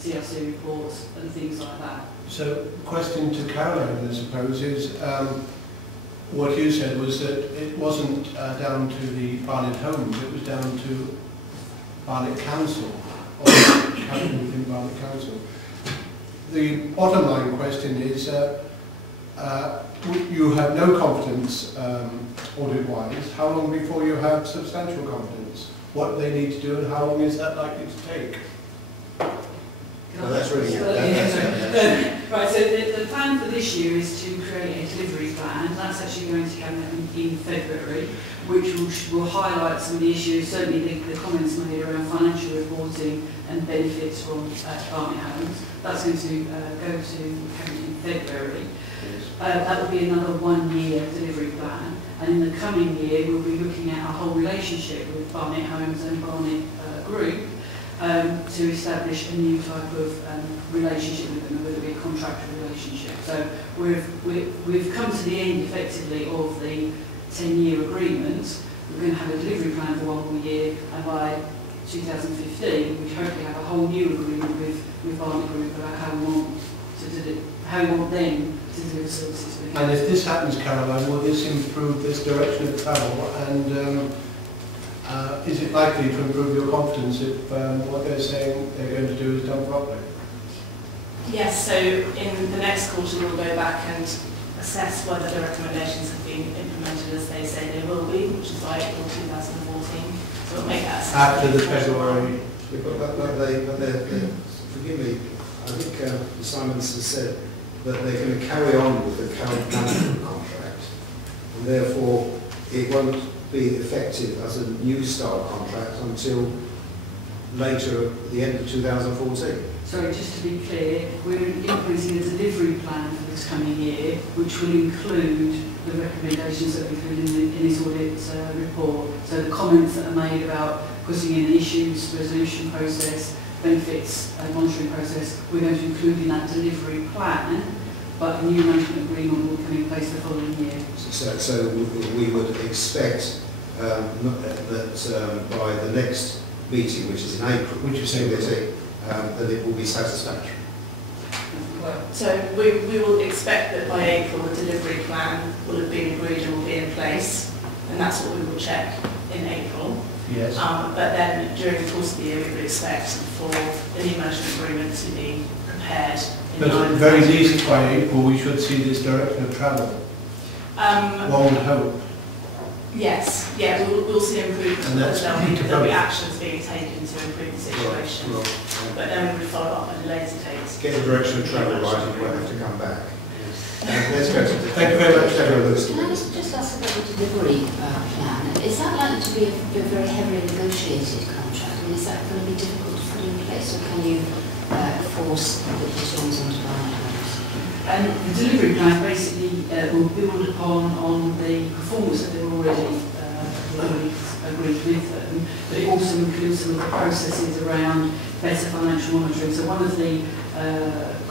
CRC reports and things like that. So, question to Caroline, I suppose, is what you said was that it wasn't down to the Barnet Homes, it was down to Barnet Council, or happened within Barnet Council. The bottom line question is, you have no confidence audit-wise. How long before you have substantial confidence? What do they need to do and how long is that likely to take? Well, that's really Right, so the plan for this year is to create a delivery plan. That's actually going to come in February, which will highlight some of the issues, certainly the comments made around financial reporting and benefits from Barnet Homes. That's going to go to Cabinet in February. That will be another 1 year delivery plan, and in the coming year we'll be looking at a whole relationship with Barnet Homes and Barnet Group to establish a new type of relationship with them, whether it be a contractual relationship. So we've come to the end effectively of the 10-year agreement. We're going to have a delivery plan for 1 more year, and by 2015 we hopefully have a whole new agreement with Barnet Group about how we want them to deliver services. And if this happens, Caroline, will this improve this direction of travel, and is it likely to improve your confidence if what they're saying they're going to do is done properly? Yes, so in the next quarter we'll go back and assess whether the recommendations have been implemented as they say they will be, which is by April 2014. So we'll make that assessment. After the February. But forgive me, I think Simons has said that they're going to carry on with the current management contract, and therefore it won't be effective as a new style contract until later at the end of 2014. Sorry, just to be clear, we're implementing a delivery plan for this coming year, which will include the recommendations that we've included in this audit report. So the comments that are made about putting in an issues resolution process, benefits monitoring process, we're going to include in that delivery plan, but a new management agreement will come in place the following year. So we would expect that by the next meeting, which is in April, that it will be satisfactory. So we will expect that by April the delivery plan will have been agreed and will be in place, and that's what we will check in April. Yes. But then during the course of the year we would expect for the new management agreement to be prepared. But at the very least by April we should see this direction of travel. One would hope. Yes, yeah, we'll see improvements, And that's there'll be actions being taken to improve the situation. Right. But then we will follow up at a later date. Get the direction of travel right and you won't have to come back. Let's go to Thank you very much. Can I just ask about the delivery plan? Is that likely to be a very heavily negotiated contract? I mean, is that going to be difficult to put in place, or can you force the terms onto Barnet Homes? And the delivery plan basically will build on the performance that they've already agreed with them, but it also includes some of the processes around better financial monitoring. So one of the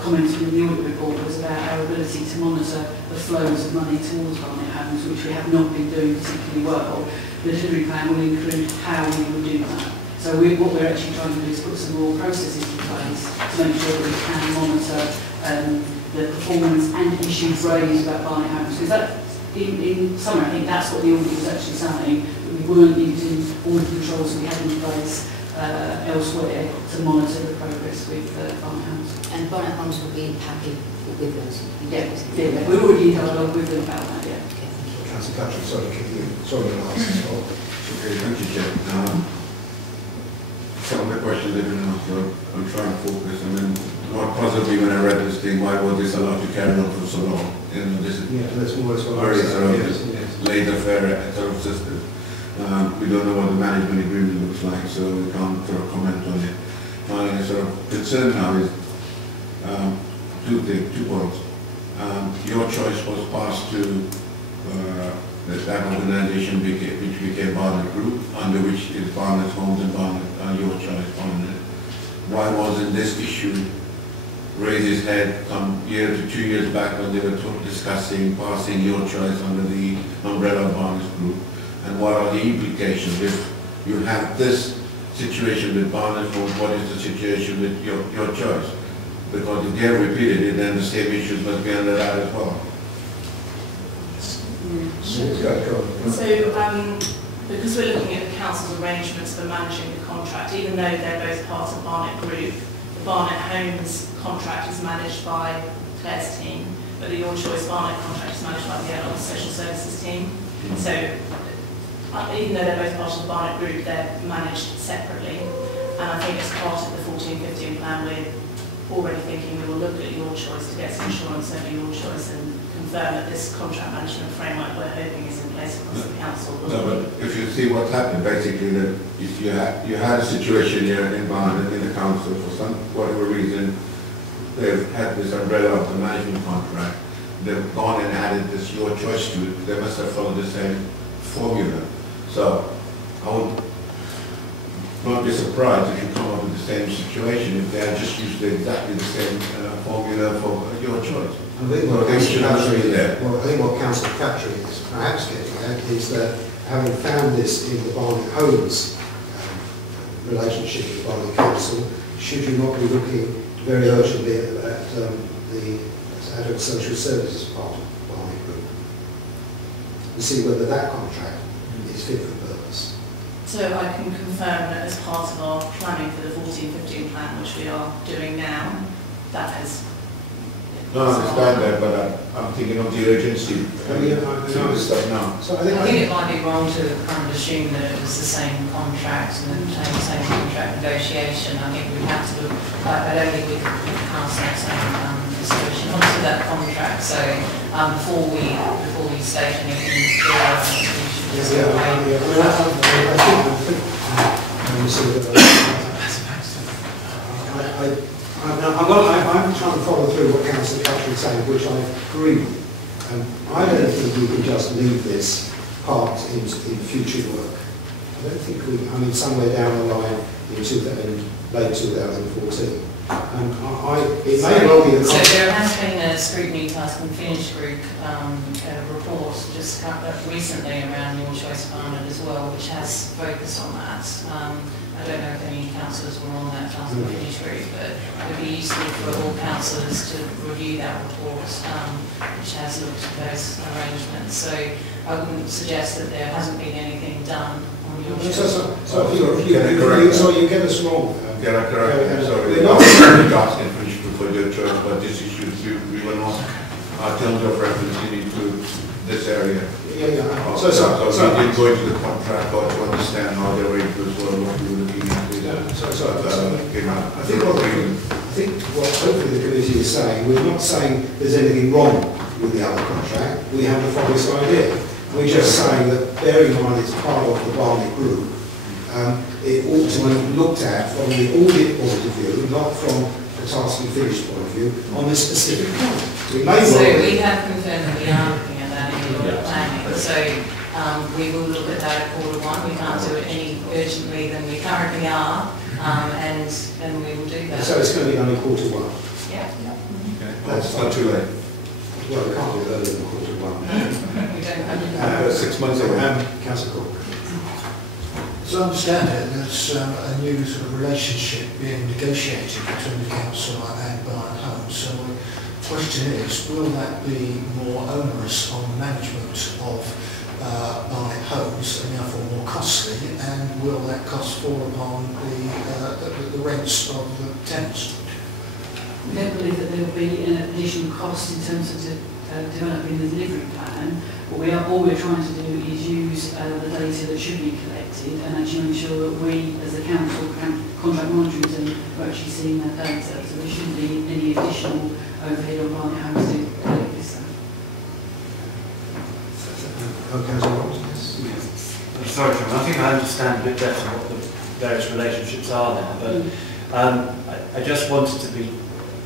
comments from the audit report was about our ability to monitor the flows of money towards Barnet Homes, which we have not been doing particularly well. The delivery plan will include how we will do that. So what we're actually trying to do is put some more processes in place to make sure that we can monitor the performance and issues raised about Barnet Homes. Because that, in summary, I think that's what the audit was actually saying, that we weren't using all the controls we had in place elsewhere to monitor the progress with Barnet Homes. And Barnet Homes will be happy with those? Yeah, we're already in dialogue with them about that, yeah. Okay, thank you. Councillor Country, sorry to keep you. Sorry to ask as well. Okay, thank you, Chair. Some of the questions have been asked, so I'm trying to focus. I mean, what puzzled me when I read this thing, why was this allowed to carry on for so long? You know, this is that's more or less very sort of laissez-faire sort of system. We don't know what the management agreement looks like, so we can't sort of comment on it. My sort of concern now is two points. Your choice was passed to that organisation which became Barnet Group, under which is Barnet Homes and Barnet, your choice, Barnet. Why wasn't this issue raised its head some year to 2 years back when they were discussing passing your choice under the umbrella of Barnet Group? And what are the implications if you have this situation with Barnet Homes, what is the situation with your choice? Because if they're repeated, then the same issues must be under that as well. So, because we're looking at the council's arrangements for managing the contract, even though they're both part of Barnet Group, the Barnet Homes contract is managed by Claire's team, but the Your Choice Barnet contract is managed by the Adult Social Services team. So, even though they're both part of the Barnet Group, they're managed separately. And I think as part of the 14-15 plan, we're already thinking we will look at Your Choice to get some assurance over Your Choice and confirm that this contract management framework we're hoping is in place across the council. No, but if you see what's happened, basically, that if you had a situation here in Barnet, in the council, for some whatever reason, they've had this umbrella of the management contract, they've gone and added this Your Choice to it, they must have followed the same formula. So, I would not be surprised if you come up with the same situation if they had just used exactly the same formula for Your Choice. I think what Councillor Crabtree is perhaps getting at is that having found this in the Barnet Homes relationship with the Barnet Council, should you not be looking very urgently at the Adult Social Services part of Barnet Group and see whether that contract is fit for purpose? So I can confirm that as part of our planning for the 14-15 plan, which we are doing now, that has... No, I understand that, but I'm thinking of the urgency to stuff now. So I think it might be wrong to kind of assume that it was the same contract and the same contract negotiation. I think we have to look, but only with the council and discussion onto that contract. So before we state anything clear, we should just go away. I'm trying to follow through what Councillor Crabtree is saying, which I agree with. I don't think we can just leave this part in future work. I don't think we, I mean, somewhere down the line in late 2014. It may well be the So there has been a scrutiny task and finish group report just recently around Your Choice Barnet as well, which has focused on that. I don't know if any councillors were on that task and finish group, but it would be useful for all councillors to review that report, which has looked at those arrangements. So I wouldn't suggest that there hasn't been anything done on Your Choice. So you get us wrong. Get a correct. Sorry, we're not asking for Your Choice, but this issue we will not terms of reference into this area. So we did go into the contract or to understand how the arrangements were, what we were looking at. I think what hopefully the committee is saying, we're not saying there's anything wrong with the other contract. We have the following idea. We're just saying that, bearing in mind it's part of the Barnet Group, it ought to be looked at from the audit point of view, not from the task and finish point of view, on this specific point. We have confirmed that we are looking at that in the audit planning. So we will look at that at Q1. We can't do it any urgently than we currently are, and we will do that. So it's going to be only Q1? Yeah. Okay. That's not too late. Well, we can't do it earlier than Q1. We don't. 6 months away. Councillor Cook. As I understand it, there's a new sort of relationship being negotiated between the council and Barnet Homes. So my question is, will that be more onerous on the management of Barnet Homes and therefore more costly, and will that cost fall upon the rents of the tenants? We don't believe that there will be an additional cost in terms of developing the delivery plan. All we're trying to do is use the data that should be collected and actually ensure that we, as a council, contract monitoring team, are actually seeing that data. So there shouldn't be any additional overhead on Barnet Homes to collect this. Sorry, John, I think I understand a bit better what the various relationships are there, but I just wanted to be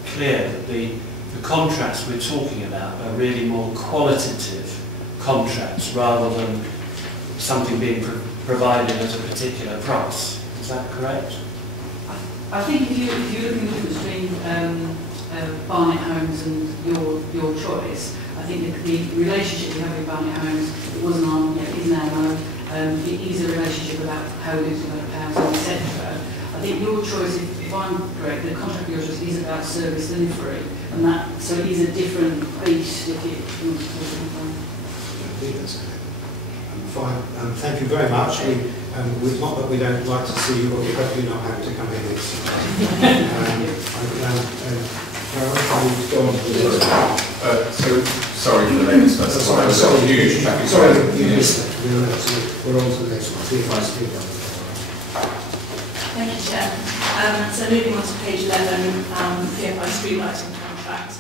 clear that the contracts we're talking about are really more qualitative contracts rather than something being provided at a particular price. Is that correct? I think if you're looking at the difference between Barnet Homes and your choice, I think the relationship we have with Barnet Homes, it wasn't on, is now It is a relationship about how we develop housing, etc. I think your choice, if I'm correct, the contract of your choice is about service delivery, and that, so it is a different beast if you want to call it. I think that's fine. Thank you very much. It's not that we don't like to see you, but we hope you're not having to come here next time. Carol, can we go on to the next? Sorry for the latest first. Sorry, you missed it. We're on to the next one. See if I speak up. Thank you, Chair. So moving on to page 11, PFI street lighting contract.